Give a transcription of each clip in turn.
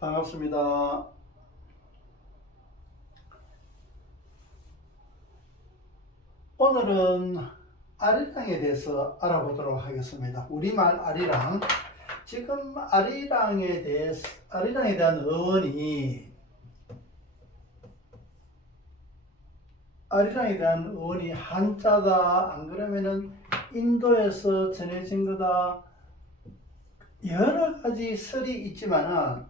반갑습니다. 오늘은 아리랑에 대해서 알아보도록 하겠습니다. 우리말 아리랑. 지금 아리랑에 대한 어원이 한자다, 안 그러면은 인도에서 전해진 거다, 여러 가지 설이 있지만은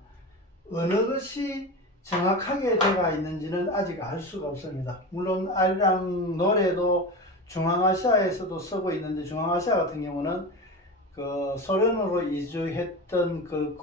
어느 것이 정확하게 되어 있는지는 아직 알 수가 없습니다. 물론 아리랑 노래도 중앙아시아에서도 쓰고 있는데, 중앙아시아 같은 경우는 그 소련으로 이주했던 그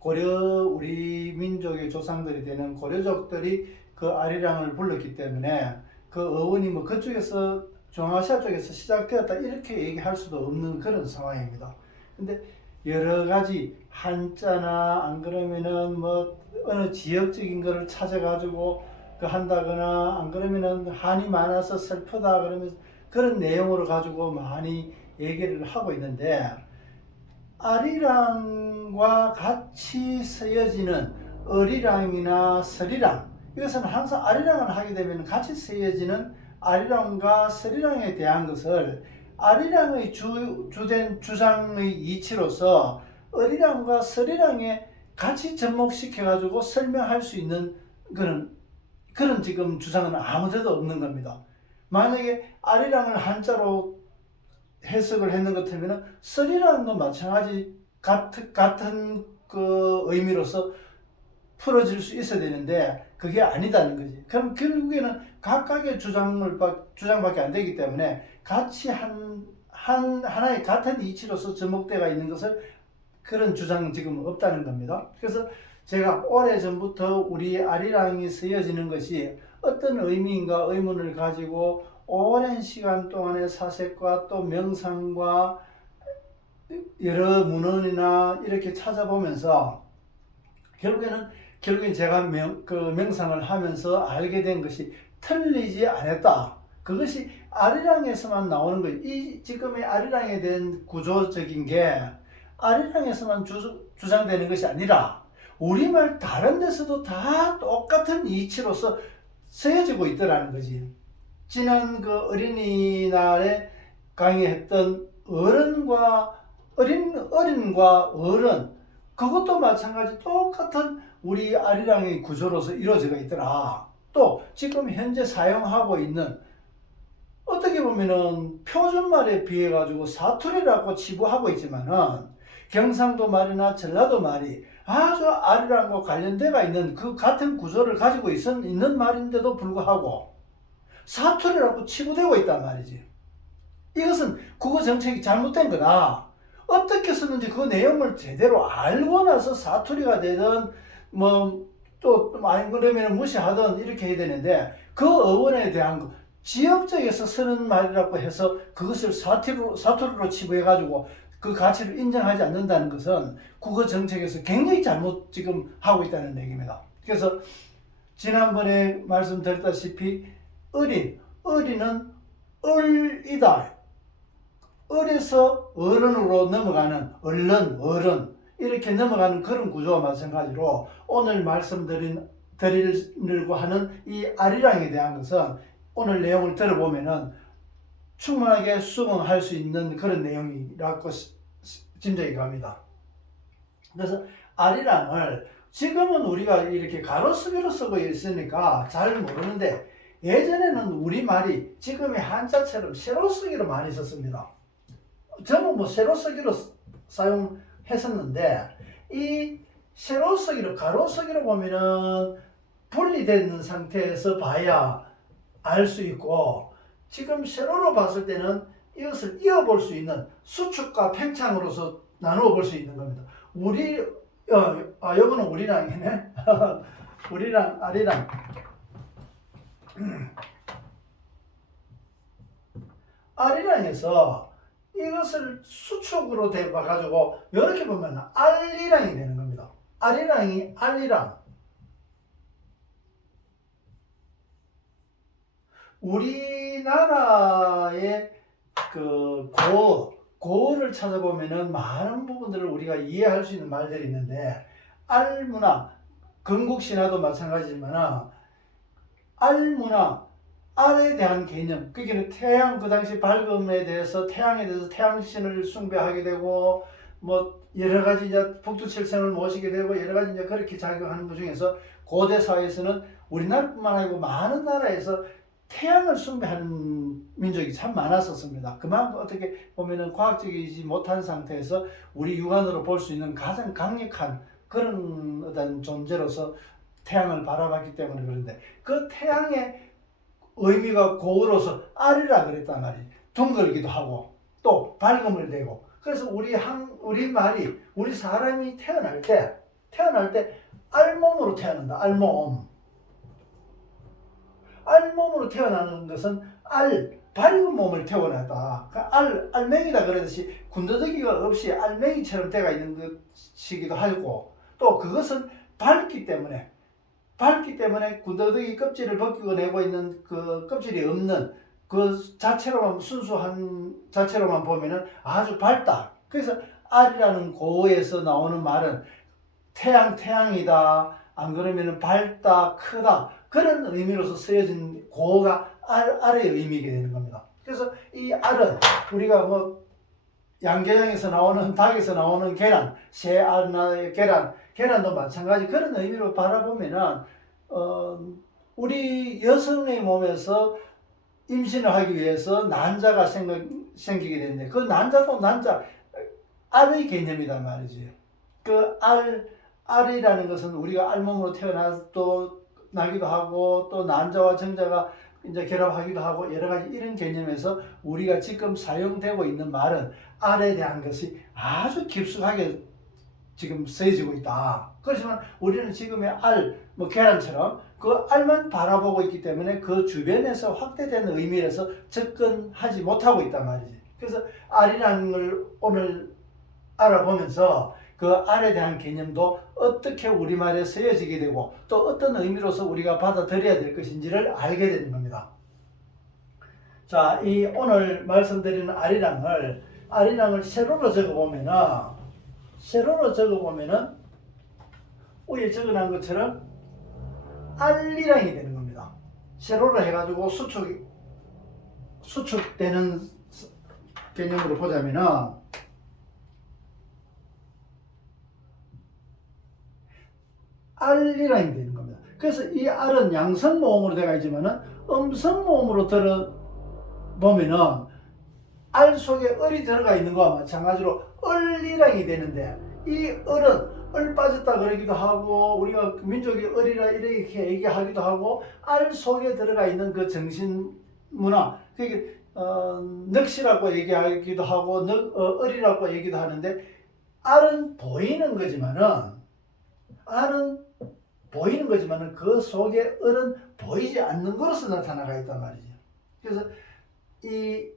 우리 민족의 조상들이 되는 고려족들이 그 아리랑을 불렀기 때문에 그 어원이 뭐 그쪽에서, 중앙아시아 쪽에서 시작되었다 이렇게 얘기할 수도 없는 그런 상황입니다. 근데 여러 가지 한자나 안 그러면은 뭐 어느 지역적인 거를 찾아가지고 그 한다거나, 안 그러면은 한이 많아서 슬프다 그러면 그런 내용으로 가지고 많이 얘기를 하고 있는데, 아리랑과 같이 쓰여지는 어리랑이나 서리랑, 이것은 항상 아리랑을 하게 되면 같이 쓰여지는 아리랑과 서리랑에 대한 것을 아리랑의 주된 주장의 이치로서 어리랑과 서리랑에 같이 접목시켜 가지고 설명할 수 있는 그런 지금 주장은 아무데도 없는 겁니다. 만약에 아리랑을 한자로 해석을 했는 것 같으면 썰이라는 건 마찬가지 같은 그 의미로서 풀어질 수 있어야 되는데 그게 아니다는 거지. 그럼 결국에는 각각의 주장밖에 안 되기 때문에 같이 하나의 같은 이치로서 접목되어 있는 것을, 그런 주장은 지금 없다는 겁니다. 그래서 제가 오래전부터 우리 아리랑이 쓰여지는 것이 어떤 의미인가 의문을 가지고 오랜 시간 동안의 사색과 또 명상과 여러 문헌이나 이렇게 찾아보면서 결국엔 제가 명상을 하면서 알게 된 것이 틀리지 않았다. 그것이 아리랑에서만 나오는 거예요. 이 지금의 아리랑에 대한 구조적인 게 아리랑에서만 주장되는 것이 아니라 우리말 다른 데서도 다 똑같은 이치로서 쓰여지고 있더라는 거지. 지난 그 어린이날에 강의했던 어린과 어른, 그것도 마찬가지 똑같은 우리 아리랑의 구조로서 이루어져 있더라. 또 지금 현재 사용하고 있는, 어떻게 보면은 표준말에 비해 가지고 사투리라고 치부하고 있지만은 경상도 말이나 전라도 말이 아주 아리랑과 관련되어 있는 그 같은 구조를 가지고 있는 말인데도 불구하고 사투리라고 치부되고 있단 말이지. 이것은 국어 정책이 잘못된 거다. 어떻게 쓰는지 그 내용을 제대로 알고 나서 사투리가 되든 또 아니 그러면 무시하든 이렇게 해야 되는데, 그 어원에 대한 지역적에서 쓰는 말이라고 해서 그것을 사투리로 치부해 가지고 그 가치를 인정하지 않는다는 것은 국어 정책에서 굉장히 잘못 지금 하고 있다는 얘기입니다. 그래서 지난번에 말씀드렸다시피 어린은 을이다. 을에서 어른으로 넘어가는, 어른 이렇게 넘어가는 그런 구조와 마찬가지로 오늘 말씀드리려고 하는 이 아리랑에 대한 것은 오늘 내용을 들어보면은 충분하게 수긍할 수 있는 그런 내용이라고 짐작이 갑니다. 그래서 아리랑을 지금은 우리가 이렇게 가로쓰기로 쓰고 있으니까 잘 모르는데, 예전에는 우리말이 지금의 한자처럼 세로쓰기로 많이 썼습니다. 저는 뭐 세로쓰기로 사용했었는데, 이 세로쓰기로 가로쓰기로 보면은 분리되는 상태에서 봐야 알 수 있고, 지금 세로로 봤을 때는 이것을 이어볼 수 있는 수축과 팽창으로서 나누어 볼 수 있는 겁니다. 요거는 우리랑이네. 우리랑 아리랑. 아리랑에서 이것을 수축으로 대봐가지고 이렇게 보면 알리랑이 되는 겁니다. 아리랑이 알리랑. 우리나라의 그 고어를 찾아보면은 많은 부분들을 우리가 이해할 수 있는 말들이 있는데, 알문화, 건국신화도 마찬가지지만 알문화, 알에 대한 개념, 그게 태양, 그 당시 밝음에 대해서 태양에 대해서 태양신을 숭배하게 되고 뭐 여러 가지 이제 북두칠성을 모시게 되고 여러 가지 이제 그렇게 작용하는 것 중에서 고대 사회에서는 우리나라뿐만 아니고 많은 나라에서 태양을 숭배하는 민족이 참 많았었습니다. 그만큼 어떻게 보면은 과학적이지 못한 상태에서 우리 육안으로 볼 수 있는 가장 강력한 그런 어떤 존재로서 태양을 바라봤기 때문에 그런데 그 태양의 의미가 고우로서 알이라 그랬단 말이지. 둥글기도 하고 또 밝음을 내고. 그래서 우리 말이 우리 사람이 태어날 때 알몸으로 태어난다. 알몸으로 태어나는 것은 밝은 몸을 태어나다. 그러니까 알맹이다 그러듯이 군더더기가 없이 알맹이처럼 되어 있는 것이기도 하고 또 그것은 밝기 때문에 군더더기 껍질을 벗기고 내고 있는 그 껍질이 없는 그 자체로만 순수한 자체로만 보면은 아주 밝다. 그래서 알이라는 고어에서 나오는 말은 태양이다. 안 그러면은 밝다, 크다. 그런 의미로서 쓰여진 고어가 알의 의미가 되는 겁니다. 그래서 이 알은 우리가 뭐 양계장에서 나오는 닭에서 나오는 계란, 새알이나 계란도 마찬가지 그런 의미로 바라보면은 우리 여성의 몸에서 임신을 하기 위해서 난자가 생기게 되는데 그 난자도 알의 개념이다 말이지. 그 알이라는 것은 우리가 알몸으로 나기도 하고 또 난자와 정자가 이제 결합하기도 하고 여러 가지 이런 개념에서 우리가 지금 사용되고 있는 말은 알에 대한 것이 아주 깊숙하게 지금 쓰여지고 있다. 그렇지만 우리는 지금의 뭐 계란처럼 그 알만 바라보고 있기 때문에 그 주변에서 확대된 의미에서 접근하지 못하고 있단 말이지. 그래서 알이라는 걸 오늘 알아보면서 그 알에 대한 개념도 어떻게 우리말에 쓰여지게 되고 또 어떤 의미로서 우리가 받아들여야 될 것인지를 알게 되는 겁니다. 자, 이 오늘 말씀드리는 알이랑을 세로로 적어보면은 위에 적어놓은 것처럼 알리랑이 되는 겁니다. 세로로 해가지고 수축되는 개념으로 보자면은 알리랑이 되는 겁니다. 그래서 이 알은 양성모음으로 되어 있지만은 음성모음으로 들어보면은 알 속에 을이 들어가 있는 것과 마찬가지로 을리랑이 되는데 이 을은 을 빠졌다 그러기도 하고 우리가 민족이 을이라 이렇게 얘기하기도 하고 알 속에 들어가 있는 그 정신문화 그게 넋이라고 얘기하기도 하고 을이라고 얘기도 하는데 알은 보이는 거지만은 그 속에 을은 보이지 않는 것으로서 나타나가 있단 말이죠. 그래서 이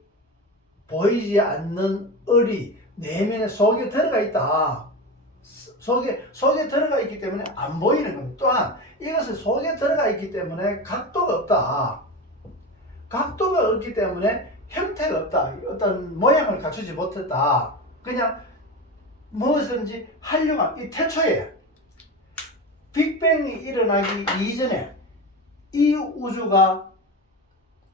보이지 않는 을이 내면의 속에 들어가 있다. 속에 들어가 있기 때문에 안 보이는 겁니다. 또한 이것은 속에 들어가 있기 때문에 각도가 없다. 각도가 없기 때문에 형태가 없다. 어떤 모양을 갖추지 못했다. 그냥 무엇인지 하려고 이 태초에 빅뱅이 일어나기 이전에 이 우주가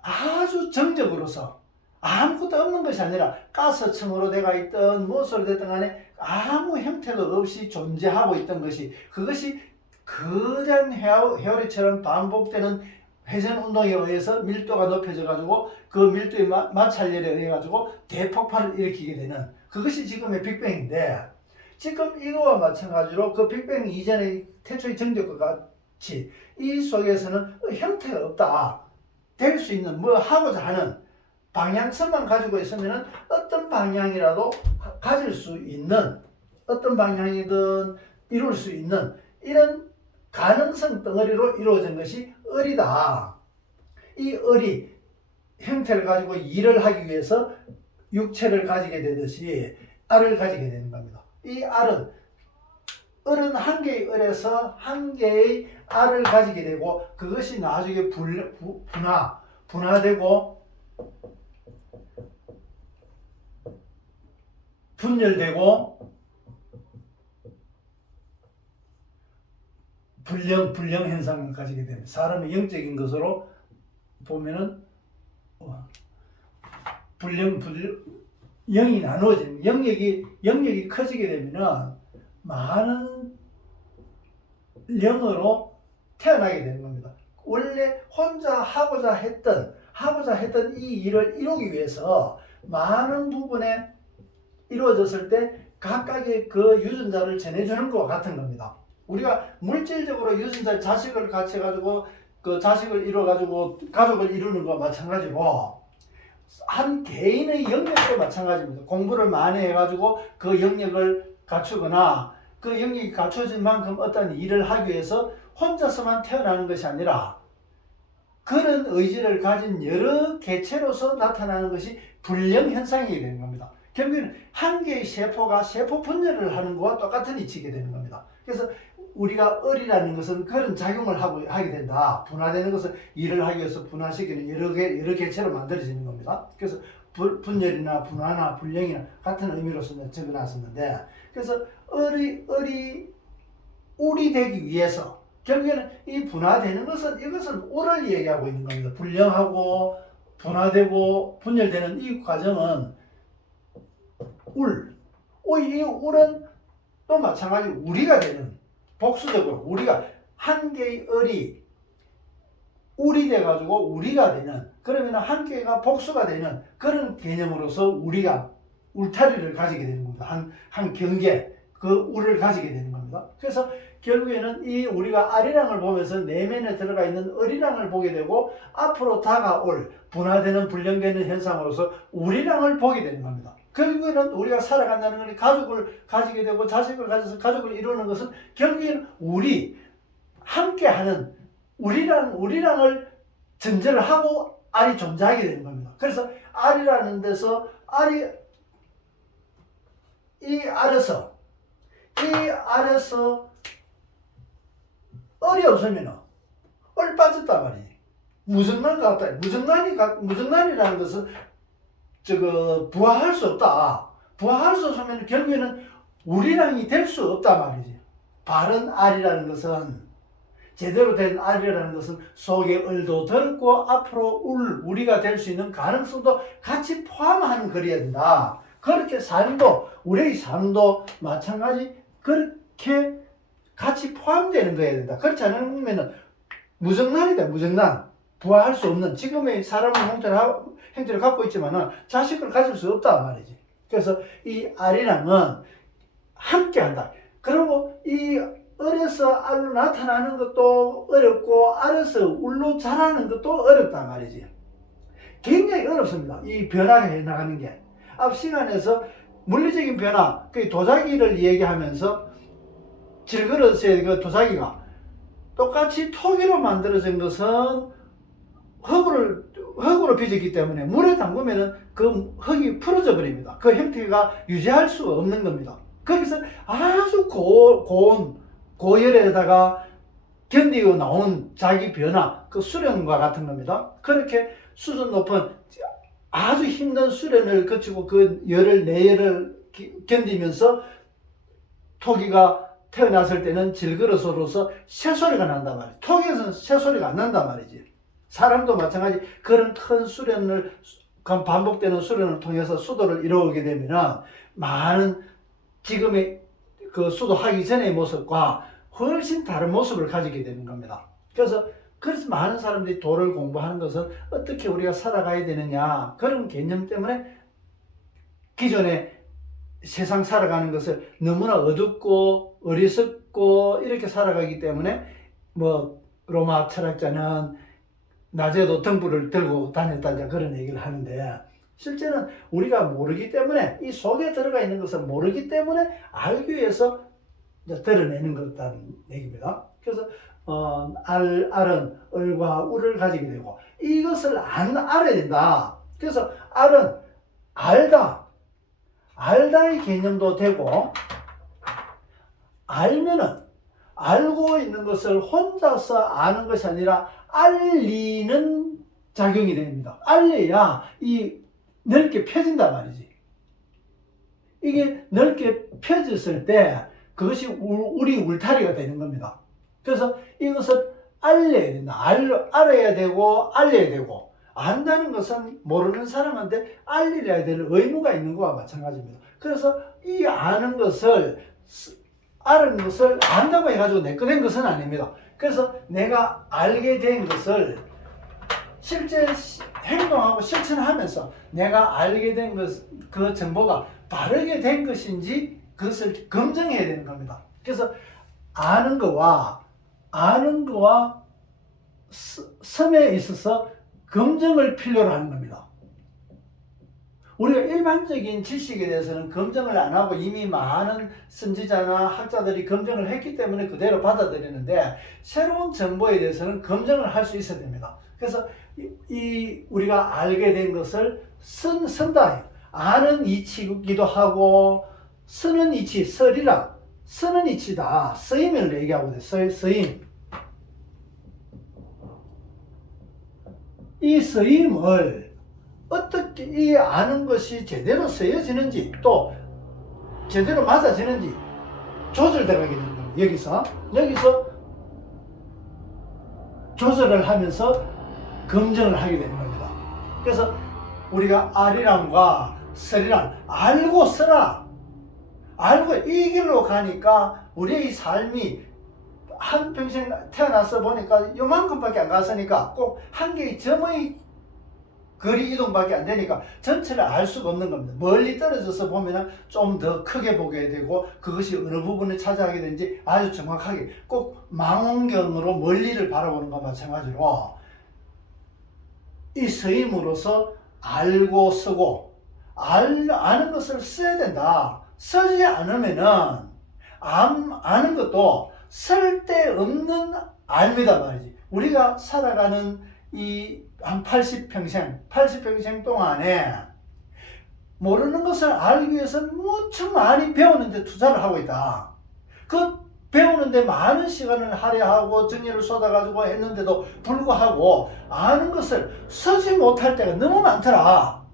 아주 정적으로서 아무것도 없는 것이 아니라 가스층으로 되어 있던 무엇으로 됐든 간에 아무 형태도 없이 존재하고 있던 것이 그것이 거대한 회오리처럼 반복되는 회전운동에 의해서 밀도가 높여져 가지고 그 밀도의 마찰열에 의해 가지고 대폭발을 일으키게 되는 그것이 지금의 빅뱅인데 지금 이거와 마찬가지로 그 빅뱅 이전의 태초의 정적과 같이 이 속에서는 형태가 없다. 될 수 있는 뭐 하고자 하는 방향성만 가지고 있으면 어떤 방향이라도 가질 수 있는 어떤 방향이든 이룰 수 있는 이런 가능성 덩어리로 이루어진 것이 을이다. 이 을이 형태를 가지고 일을 하기 위해서 육체를 가지게 되듯이 알을 가지게 되는 겁니다. 이 을은 한 개의 을에서 한 개의 알을 가지게 되고 그것이 나중에 분화되고 분열되고 불령 현상을 가지게 됩니다. 사람의 영적인 것으로 보면은 영이 나누어지는 영역이 커지게 되면은 많은 영으로 태어나게 되는 겁니다. 원래 혼자 하고자 했던 이 일을 이루기 위해서 많은 부분에 이루어졌을 때 각각의 그 유전자를 전해주는 것과 같은 겁니다. 우리가 물질적으로 유전자 자식을 같이 해가지고 그 자식을 이루어가지고 가족을 이루는 것과 마찬가지로 한 개인의 영역도 마찬가지입니다. 공부를 많이 해가지고 그 영역을 갖추거나 그 영역이 갖춰진 만큼 어떤 일을 하기 위해서 혼자서만 태어나는 것이 아니라 그런 의지를 가진 여러 개체로서 나타나는 것이 불령 현상이 되는 겁니다. 결국에는 한 개의 세포가 세포 분열을 하는 것과 똑같은 이치게 되는 겁니다. 그래서 우리가 을이라는 것은 그런 작용을 하게 된다. 분화되는 것은 일을 하기 위해서 분화시키는 여러 개체로 만들어지는 겁니다. 그래서 분열이나 분화나 불령이나 같은 의미로서 적어놨었는데, 그래서 울이 되기 위해서 결국에는 이 분화되는 것은 이것은 울을 얘기하고 있는 겁니다. 불령하고 분화되고 분열되는 이 과정은 이 울은 또 마찬가지로 우리가 되는, 복수적으로 우리가 한 개의 을이 울이 돼가지고 우리가 되는, 그러면 한 개가 복수가 되는 그런 개념으로서 우리가 울타리를 가지게 되는 겁니다. 한 경계, 그 울을 가지게 되는 겁니다. 그래서 결국에는 이 우리가 아리랑을 보면서 내면에 들어가 있는 을이랑을 보게 되고 앞으로 다가올 분화되는 불령되는 현상으로서 우리랑을 보게 되는 겁니다. 결국에는 우리가 살아간다는 것이 가족을 가지게 되고 자식을 가져서 가족을 이루는 것은 결국에는 우리 함께하는 우리랑을 전제를 하고 알이 존재하게 되는 겁니다. 그래서 알이라는 데서 이 알에서 을이 없으면 을 빠졌단 말이지. 무정란 같다. 무정란이라는 것은 부화할 수 없다. 부화할 수 없으면 결국에는 우리랑이 될 수 없단 말이지. 바른 알이라는 것은, 제대로 된 알이라는 것은 속에 을도 들었고 앞으로 우리가 될 수 있는 가능성도 같이 포함하는 글이어야 된다. 그렇게 우리의 삶도 마찬가지 그렇게 같이 포함되는 거여야 된다. 그렇지 않으면 무정란이다. 무정란. 부화할 수 없는, 지금의 사람의 형태를 갖고 있지만 자식을 가질 수 없다 말이지. 그래서 이 알이랑은 함께 한다. 그리고 이 을에서 알로 나타나는 것도 어렵고 알에서 울로 자라는 것도 어렵단 말이지. 굉장히 어렵습니다. 이 변화해 나가는 게. 앞 시간에서 물리적인 변화, 그 도자기를 얘기하면서 질그릇의 그 도자기가 똑같이 토기로 만들어진 것은 흙으로 빚었기 때문에 물에 담그면은 그 흙이 풀어져 버립니다. 그 형태가 유지할 수가 없는 겁니다. 거기서 아주 고열에다가 견디고 나온 자기 변화, 그 수련과 같은 겁니다. 그렇게 수준 높은 아주 힘든 수련을 거치고 그 내열을 견디면서 토기가 태어났을 때는 질그릇으로서 새소리가 난단 말이에요. 토기에서는 새소리가 안 난단 말이지. 사람도 마찬가지 그런 큰 수련을, 반복되는 수련을 통해서 수도를 이루게 되면 많은 지금의 그 수도하기 전의 모습과 훨씬 다른 모습을 가지게 되는 겁니다. 그래서 많은 사람들이 도를 공부하는 것은 어떻게 우리가 살아가야 되느냐, 그런 개념 때문에 기존에 세상 살아가는 것을 너무나 어둡고 어리석고 이렇게 살아가기 때문에 로마 철학자는 낮에도 등불을 들고 다녔다 그런 얘기를 하는데, 실제는 우리가 모르기 때문에, 이 속에 들어가 있는 것을 모르기 때문에 알기 위해서 드러내는 거라는 얘기입니다. 그래서 알은 을과 울을 가지게 되고 이것을 알아야 된다. 그래서 알은 알다의 개념도 되고, 알면은 알고 있는 것을 혼자서 아는 것이 아니라 알리는 작용이 됩니다. 알려야 이 넓게 펴진단 말이지. 이게 넓게 펴졌을 때 그것이 우리 울타리가 되는 겁니다. 그래서 이것을 알려야 된다. 알아야 되고 알려야 되고, 안다는 것은 모르는 사람한테 알려야 될 의무가 있는 것과 마찬가지입니다. 그래서 이 아는 것을, 아는 것을 안다고 해가지고 내 거 된 것은 아닙니다. 그래서 내가 알게 된 것을 실제 행동하고 실천하면서 내가 알게 된 그 정보가 바르게 된 것인지 그것을 검증해야 되는 겁니다. 그래서 아는 거와 섬에 있어서 검증을 필요로 하는 겁니다. 우리가 일반적인 지식에 대해서는 검증을 안 하고 이미 많은 선지자나 학자들이 검증을 했기 때문에 그대로 받아들이는데, 새로운 정보에 대해서는 검증을 할 수 있어야 됩니다. 그래서 우리가 알게 된 것을 쓴다. 아는 이치기도 하고, 쓰는 이치, 쓰리라. 쓰는 이치다. 쓰임을 얘기하고 있어요. 쓰임. 이 쓰임을 어떻게 이 아는 것이 제대로 쓰여지는지, 또 제대로 맞아지는지 조절되게 되는 겁니다. 여기서 조절을 하면서 검증을 하게 되는 겁니다. 그래서 우리가 알이랑과 쓰리랑, 알고 쓰라. 알고 이 길로 가니까 우리의 삶이 한평생 태어나서 보니까 요만큼밖에 안 갔으니까 꼭 한 개의 점의 거리 이동밖에 안 되니까 전체를 알 수가 없는 겁니다. 멀리 떨어져서 보면은 좀 더 크게 보게 되고, 그것이 어느 부분을 차지하게 되는지 아주 정확하게 꼭 망원경으로 멀리를 바라보는 것과 마찬가지로 이 서임으로서 알고 쓰고, 아는 것을 써야 된다. 쓰지 않으면은 아는 것도 쓸데없는 알미다 말이지. 우리가 살아가는 이 한 80평생 동안에 모르는 것을 알기 위해서 무척 많이 배우는데 투자를 하고 있다. 그 배우는데 많은 시간을 할애하고 정열을 쏟아가지고 했는데도 불구하고 아는 것을 쓰지 못할 때가 너무 많더라.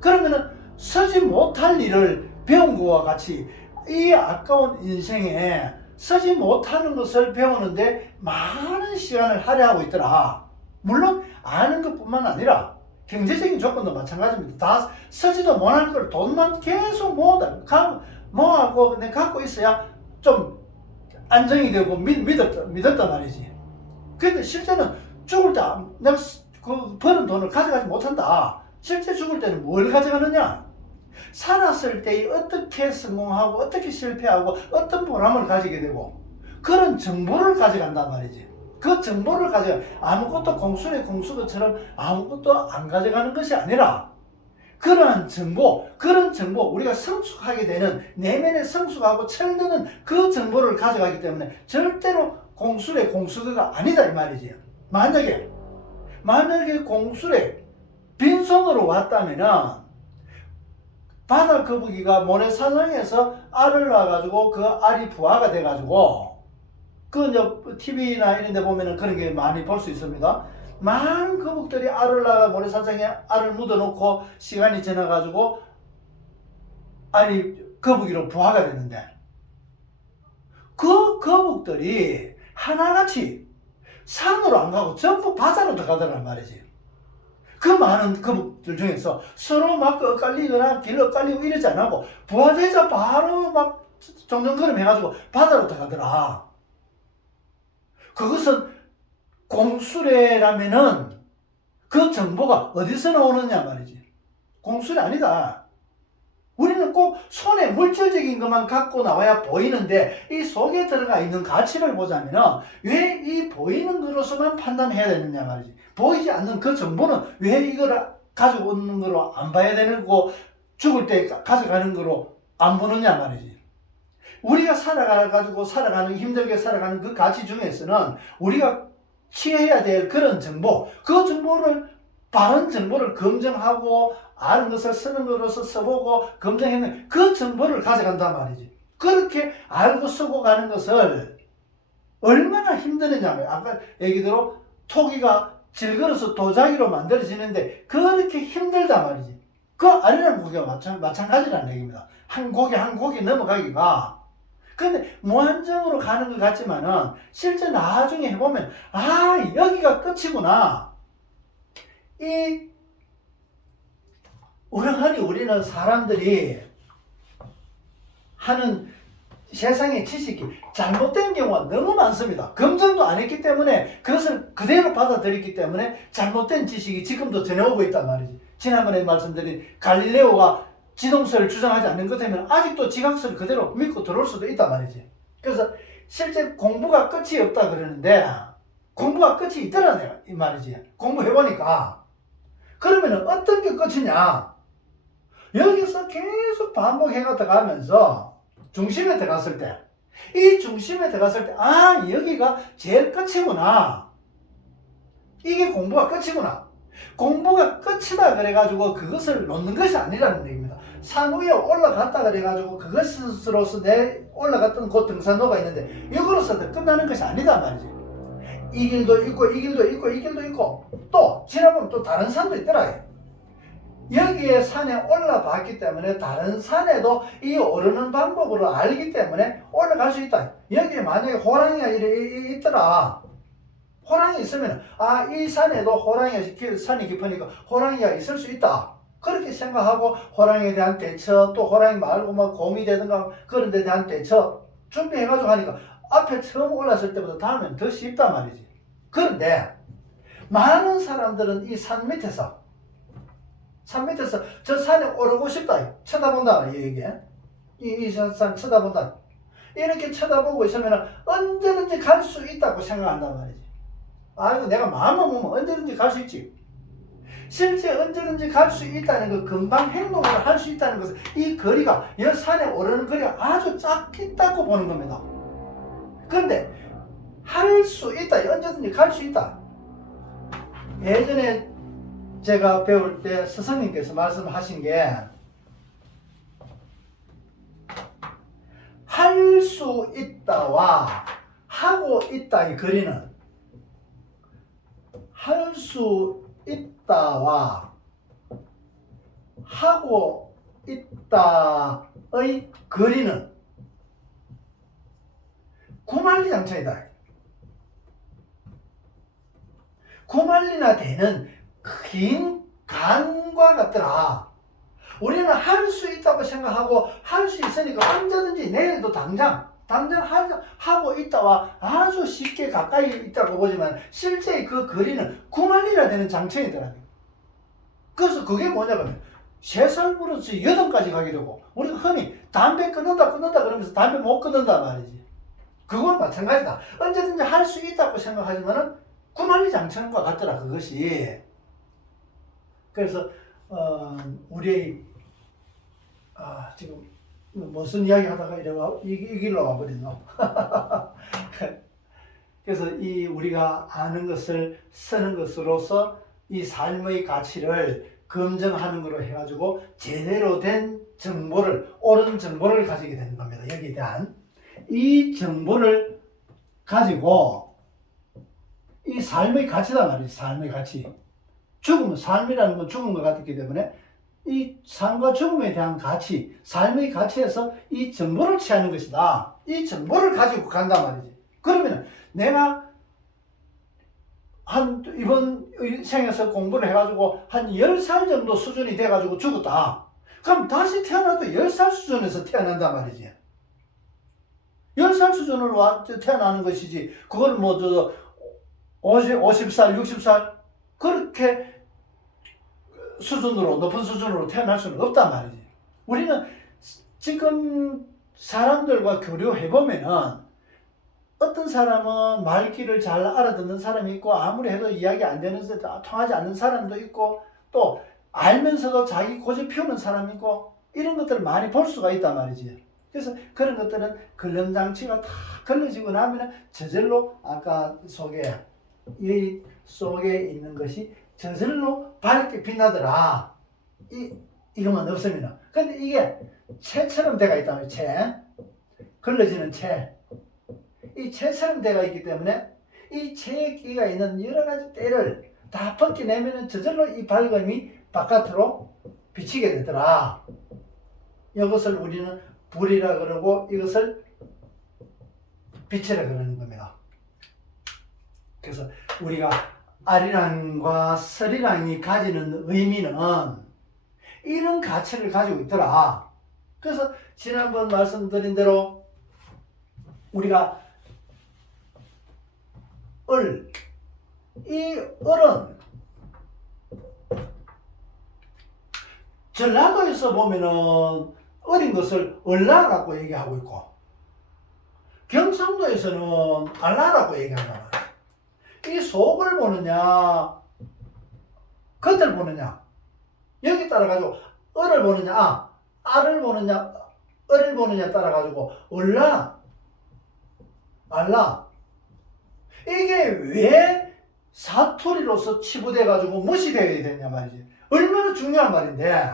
그러면은 쓰지 못할 일을 배운 것과 같이 이 아까운 인생에 쓰지 못하는 것을 배우는데 많은 시간을 할애하고 있더라. 물론 아는 것뿐만 아니라 경제적인 조건도 마찬가지입니다. 다 쓰지도 못할 걸 돈만 계속 모아고 갖고 있어야 좀 안정이 되고 믿었단 말이지. 근데 실제는 죽을 때 내가 그 버는 돈을 가져가지 못한다. 실제 죽을 때는 뭘 가져가느냐? 살았을 때 어떻게 성공하고 어떻게 실패하고 어떤 보람을 가지게 되고, 그런 정보를 가져간단 말이지. 그 정보를 아무것도 공수의 공수처럼 아무것도 안 가져가는 것이 아니라, 그런 정보 우리가 성숙하게 되는, 내면에 성숙하고 철드는 그 정보를 가져가기 때문에 절대로 공수의 공수가 아니다 이 말이지. 만약에 공수의 빈손으로 왔다면은 바다 거북이가 모래사장에서 알을 낳아가지고 그 알이 부화가 돼가지고, 그 이제 TV나 이런 데 보면은 그런 게 많이 볼 수 있습니다. 많은 거북들이 알을 낳아 모래사장에 알을 묻어놓고 시간이 지나가지고 알이 거북이로 부화가 됐는데, 그 거북들이 하나같이 산으로 안 가고 전부 바다로 들어가더란 말이지. 그 많은 거북들 중에서 서로 막 엇갈리거나 길 엇갈리고 이러지 않고 부화되자 바로 막 정정거림 해가지고 바다로 들어가더라. 그것은 공수래라면은 그 정보가 어디서 나오느냐 말이지. 공수래 아니다. 우리는 꼭 손에 물질적인 것만 갖고 나와야 보이는데, 이 속에 들어가 있는 가치를 보자면은 왜 이 보이는 것으로서만 판단해야 되느냐 말이지. 보이지 않는 그 정보는 왜 이걸 가지고 오는 거로 안 봐야 되는 거, 죽을 때 가져가는 거로 안 보느냐 말이지. 우리가 힘들게 살아가는 그 가치 중에서는 우리가 취해야 될 그런 정보, 그 정보를, 바른 정보를 검증하고 아는 것을 쓰는 것으로서 써보고 검증했는 그 정보를 가져간단 말이지. 그렇게 알고 쓰고 가는 것을 얼마나 힘드느냐. 아까 얘기대로 토기가 질거려서 도자기로 만들어지는데 그렇게 힘들단 말이지. 그 아래랑 고기가 마찬가지라는 얘기입니다. 한 고기 한 고기 넘어가기가 근데 무한정으로 가는 것 같지만은 실제 나중에 해보면 아 여기가 끝이구나. 이 흔히 우리는 사람들이 하는 세상의 지식이 잘못된 경우가 너무 많습니다. 검증도 안 했기 때문에 그것을 그대로 받아들였기 때문에 잘못된 지식이 지금도 전해오고 있단 말이지. 지난번에 말씀드린 갈릴레오가 지동설을 주장하지 않는 것 때문에 아직도 지각설을 그대로 믿고 들어올 수도 있단 말이지. 그래서 실제 공부가 끝이 없다 그러는데 공부가 끝이 있더라 내가 이 말이지. 공부해보니까 그러면 어떤 게 끝이냐. 여기서 계속 반복해 가면서 중심에 들어갔을 때, 이 중심에 들어갔을 때, 아, 여기가 제일 끝이구나. 이게 공부가 끝이구나. 공부가 끝이다 그래가지고 그것을 놓는 것이 아니라는 얘기입니다. 산 위에 올라갔다 그래가지고 그것으로서 내 올라갔던 그 등산로가 있는데 이거로서 끝나는 것이 아니다 말이지. 이 길도 있고 이 길도 있고 이 길도 있고 또 지나보면 또 다른 산도 있더라. 여기에 산에 올라봤기 때문에 다른 산에도 이 오르는 방법으로 알기 때문에 올라갈 수 있다. 여기에 만약에 호랑이가 있더라. 호랑이 있으면 아, 이 산에도 호랑이가 산이 깊으니까 호랑이가 있을 수 있다. 그렇게 생각하고 호랑이에 대한 대처, 또 호랑이 말고 뭐 곰이 되든가 그런 데 대한 대처 준비해가지고 하니까 앞에 처음 올랐을 때보다 다음엔 더 쉽단 말이지. 그런데 많은 사람들은 이 산 밑에서 저 산에 오르고 싶다. 쳐다본다. 이 산 쳐다본다. 이렇게 쳐다보고 있으면 언제든지 갈 수 있다고 생각한단 말이지. 아이고, 내가 마음을 먹으면 언제든지 갈 수 있지. 실제 언제든지 갈 수 있다는 것, 금방 행동을 할 수 있다는 것은 이 거리가, 이 산에 오르는 거리가 아주 작다고 보는 겁니다. 그런데 할 수 있다. 언제든지 갈 수 있다. 예전에 제가 배울 때 스승님께서 말씀하신 게 할 수 있다와 하고 있다의 거리는 할 수 있다와 하고 있다의 거리는 9만리 장차이다. 9만리나 되는 긴 강과 같더라. 우리는 할 수 있다고 생각하고 할 수 있으니까 언제든지 내일도 당장 하고 있다와 아주 쉽게 가까이 있다고 보지만 실제 그 거리는 9만리나 되는 장천이더라고요. 그래서 그게 뭐냐면 3살 버릇이 8까지 가게 되고 우리가 흔히 담배 끊는다 그러면서 담배 못 끊는단 말이지. 그건 마찬가지다. 언제든지 할 수 있다고 생각하지만은 9만리 장천과 같더라 그것이. 그래서 우리 지금 무슨 이야기 하다가 이 길로 와버렸노. 그래서 이 우리가 아는 것을 쓰는 것으로서 이 삶의 가치를 검증하는 것으로 해가지고 제대로 된 정보를, 옳은 정보를 가지게 되는 겁니다. 여기에 대한 이 정보를 가지고 이 삶의 가치다 말이에요. 삶의 가치. 죽음은, 삶이라는 건 죽음과 같기 때문에 이 삶과 죽음에 대한 가치, 삶의 가치에서 이 정보를 취하는 것이다. 이 정보를 가지고 간단 말이지. 그러면 내가 이번 생에서 공부를 해가지고 한 10살 정도 수준이 돼가지고 죽었다. 그럼 다시 태어나도 10살 수준에서 태어난단 말이지. 10살 수준으로 태어나는 것이지. 그걸 50살, 60살 그렇게 수준으로, 높은 수준으로 태어날 수는 없단 말이지. 우리는 지금 사람들과 교류해보면은 어떤 사람은 말귀를 잘 알아듣는 사람이 있고 아무리 해도 이야기 안 되는, 통하지 않는 사람도 있고 또 알면서도 자기 고집 피우는 사람이 있고 이런 것들을 많이 볼 수가 있단 말이지. 그래서 그런 것들은 걸림장치가 다 걸려지고 나면 저절로 아까 이 속에 있는 것이 저절로 밝게 빛나더라. 이것만 없으면. 근데 이게 채처럼 돼가 있다면 걸러지는 채. 이 채처럼 돼가 있기 때문에 이 채에 끼가 있는 여러 가지 때를 다 벗겨내면 저절로 이 밝음이 바깥으로 비치게 되더라. 이것을 우리는 불이라 그러고 이것을 빛이라 그러는 겁니다. 그래서 우리가 아리랑과 서리랑이 가지는 의미는 이런 가치를 가지고 있더라. 그래서 지난번 말씀드린 대로 우리가 이 을은 전라도에서 보면은 어린 것을 을라라고 얘기하고 있고 경상도에서는 알라라고 얘기한단 말이야. 이 속을 보느냐 겉을 보느냐 여기 따라 가지고 을을 보느냐 알을 보느냐 을을 보느냐 따라 가지고 을라 알라 이게 왜 사투리로서 치부돼 가지고 무시되어야 되냐 말이지. 얼마나 중요한 말인데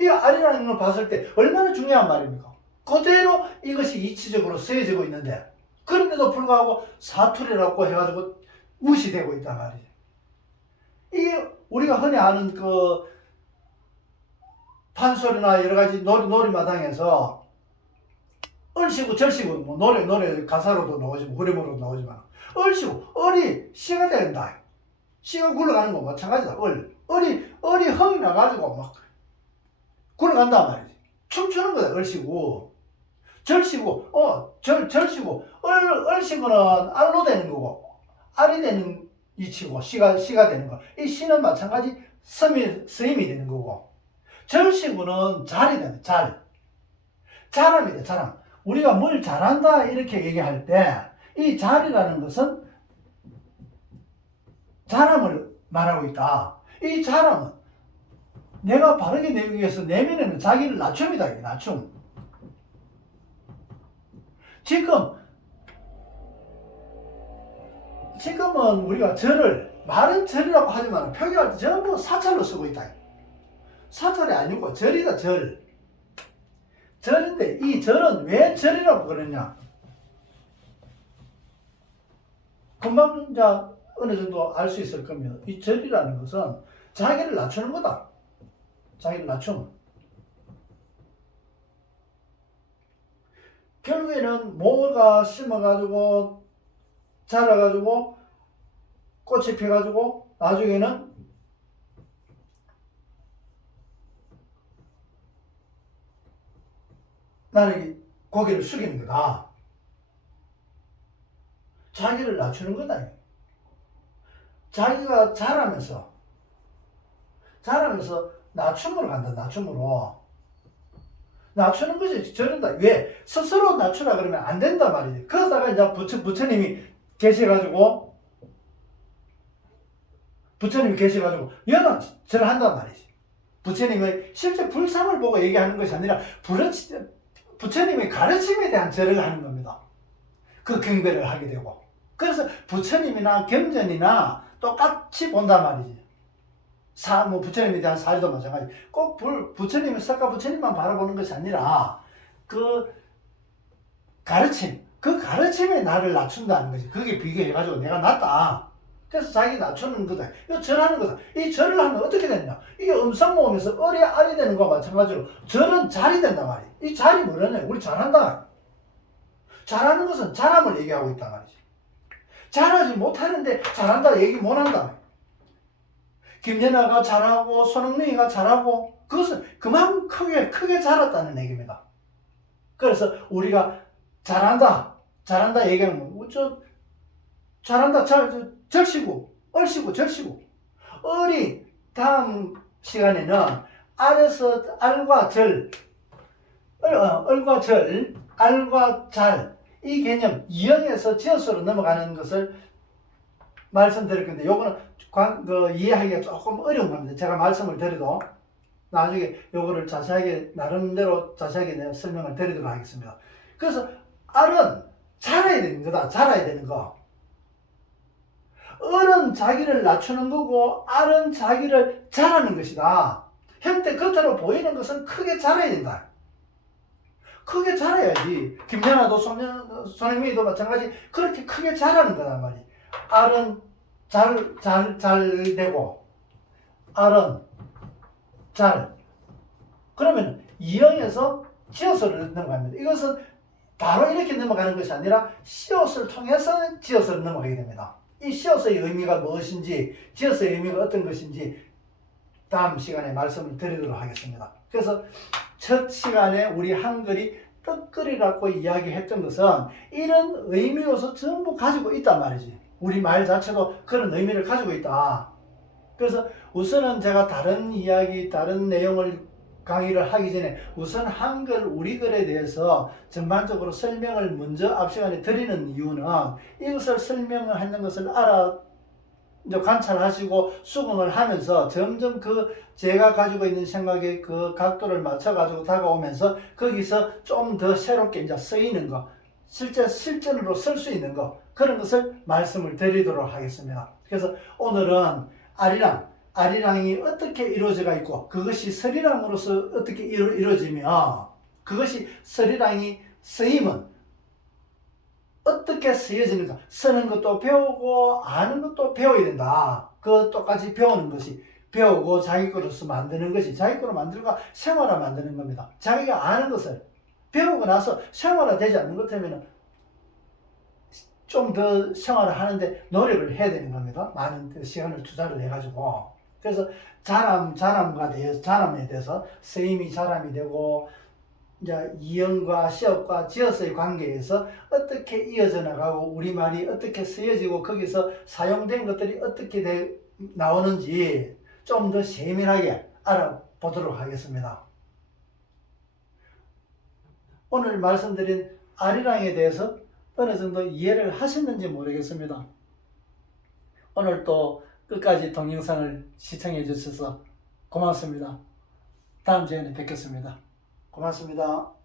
이 알이라는 걸 봤을 때 얼마나 중요한 말입니까? 그대로 이것이 이치적으로 쓰여지고 있는데 그런데도 불구하고 사투리라고 해가지고 무시되고 있단 말이지. 이 우리가 흔히 아는 그 판소리나 여러 가지 놀이마당에서 얼씨구 절씨구 뭐 노래 가사로도 나오지만 후렴으로도 나오지만 얼씨구 을이 씨가 된다. 씨가 굴러가는 거 마찬가지다. 을이 흥이 나가지고 막 굴러간단 말이지. 춤추는 거다. 얼씨구 절씨구 절씨구 얼씨구는 알로 되는 거고 알이 되는 이치고 씨가 되는 거. 이 씨는 마찬가지 쓰임이 되는 거고 절씨구는 잘이 되는 자람이 돼. 자람. 우리가 뭘 잘한다 이렇게 얘기할 때 이 잘이라는 것은 자람을 말하고 있다. 이 자람은 내가 바르게 내기 위해서 내면에는 자기를 낮춤이다. 낮춤. 지금은 우리가 말은 절이라고 하지만 표기할 때 전부 사찰로 쓰고 있다. 사찰이 아니고 절이다. 절인데 이 절은 왜 절이라고 그러냐? 금방 이제 어느 정도 알 수 있을 겁니다. 이 절이라는 것은 자기를 낮추는 거다. 자기를 낮춤. 결국에는 모가 심어가지고 자라가지고 꽃이 피어가지고 나중에는 나에게 고개를 숙이는 거다. 자기를 낮추는 거다. 자기가 자라면서 낮춤으로 간다. 낮추는 것이 저런다. 왜? 스스로 낮추라 그러면 안 된단 말이지. 그러다가 이제 부처님이 계셔가지고 여러 절을 한단 말이지. 부처님의 실제 불상을 보고 얘기하는 것이 아니라 부처님의 가르침에 대한 절을 하는 겁니다. 그 경배를 하게 되고. 그래서 부처님이나 경전이나 똑같이 본단 말이지. 부처님에 대한 사리도 마찬가지. 꼭 부처님의 석가 부처님만 바라보는 것이 아니라 그 가르침에 나를 낮춘다는 거지. 그게 비교해가지고 내가 낮다. 그래서 자기 낮추는 거다. 이거 절하는 거다. 이 절을 하면 어떻게 되냐? 이게 음성 모음에서 을이 알이 되는 거와 마찬가지로 절은 잘이 된단 말이야. 이 잘이 뭐냐면 우리 잘한다. 잘하는 것은 잘함을 얘기하고 있단 말이지. 잘하지 못하는데 잘한다 얘기 못한다. 김연아가 잘하고 손흥민이가 잘하고 그것은 그만큼 크게 자랐다는 얘기입니다. 그래서 우리가 잘한다 얘기하는 거 잘한다 절시고 얼씨고 절시고 을이 다음 시간에는 알과 절 알과 잘 이 개념 이형에서 지어서로 넘어가는 것을 말씀드릴 건데 요거는 이해하기가 조금 어려운 겁니다. 제가 말씀을 드려도 나중에 요거를 나름대로 자세하게 내가 설명을 드리도록 하겠습니다. 그래서 알은 자라야 되는 거다. 자라야 되는 거. 을은 자기를 낮추는 거고 알은 자기를 자라는 것이다. 현대 겉으로 보이는 것은 크게 자라야 된다. 크게 자라야지. 김연아도 손흥민도 마찬가지 그렇게 크게 자라는 거란 말이야. 알은 잘 되고 알은 잘 그러면 이형에서 지어서를 넘어갑니다. 이것은 바로 이렇게 넘어가는 것이 아니라 시옷을 통해서 지어서 넘어가게 됩니다. 이 시옷의 의미가 무엇인지, 지어서의 의미가 어떤 것인지 다음 시간에 말씀을 드리도록 하겠습니다. 그래서 첫 시간에 우리 한글이 떡거리라고 이야기했던 것은 이런 의미로서 전부 가지고 있단 말이지. 우리 말 자체도 그런 의미를 가지고 있다. 그래서 우선은 제가 다른 이야기, 다른 내용을 강의를 하기 전에 우선 한글, 우리 글에 대해서 전반적으로 설명을 먼저 앞 시간에 드리는 이유는 이것을 설명을 하는 것을 이제 관찰하시고 수긍을 하면서 점점 제가 가지고 있는 생각에 그 각도를 맞춰가지고 다가오면서 거기서 좀 더 새롭게 이제 쓰이는 거, 실전으로 쓸 수 있는 거, 그런 것을 말씀을 드리도록 하겠습니다. 그래서 오늘은 아리랑이 어떻게 이루어져가 있고 그것이 서리랑으로서 어떻게 이루어지며 그것이 서리랑이 쓰임은 어떻게 쓰여지는가, 쓰는 것도 배우고 아는 것도 배워야 된다. 그 똑같이 배우는 것이 배우고 자기 거로서 만드는 것이 자기 거로 만들고 생활화 만드는 겁니다. 자기가 아는 것을 배우고 나서 생활화 되지 않는 것 때문에 좀 더 생활을 하는데 노력을 해야 되는 겁니다. 많은 시간을 투자를 해가지고. 그래서 자람에 대해서 쓰임이 자람이 되고 이제 이언과 시옷과 지어서의 관계에서 어떻게 이어져 나가고 우리말이 어떻게 쓰여지고 거기서 사용된 것들이 어떻게 나오는지 좀 더 세밀하게 알아보도록 하겠습니다. 오늘 말씀드린 아리랑에 대해서 어느 정도 이해를 하셨는지 모르겠습니다. 오늘 또 끝까지 동영상을 시청해 주셔서 고맙습니다. 다음 시간에 뵙겠습니다. 고맙습니다.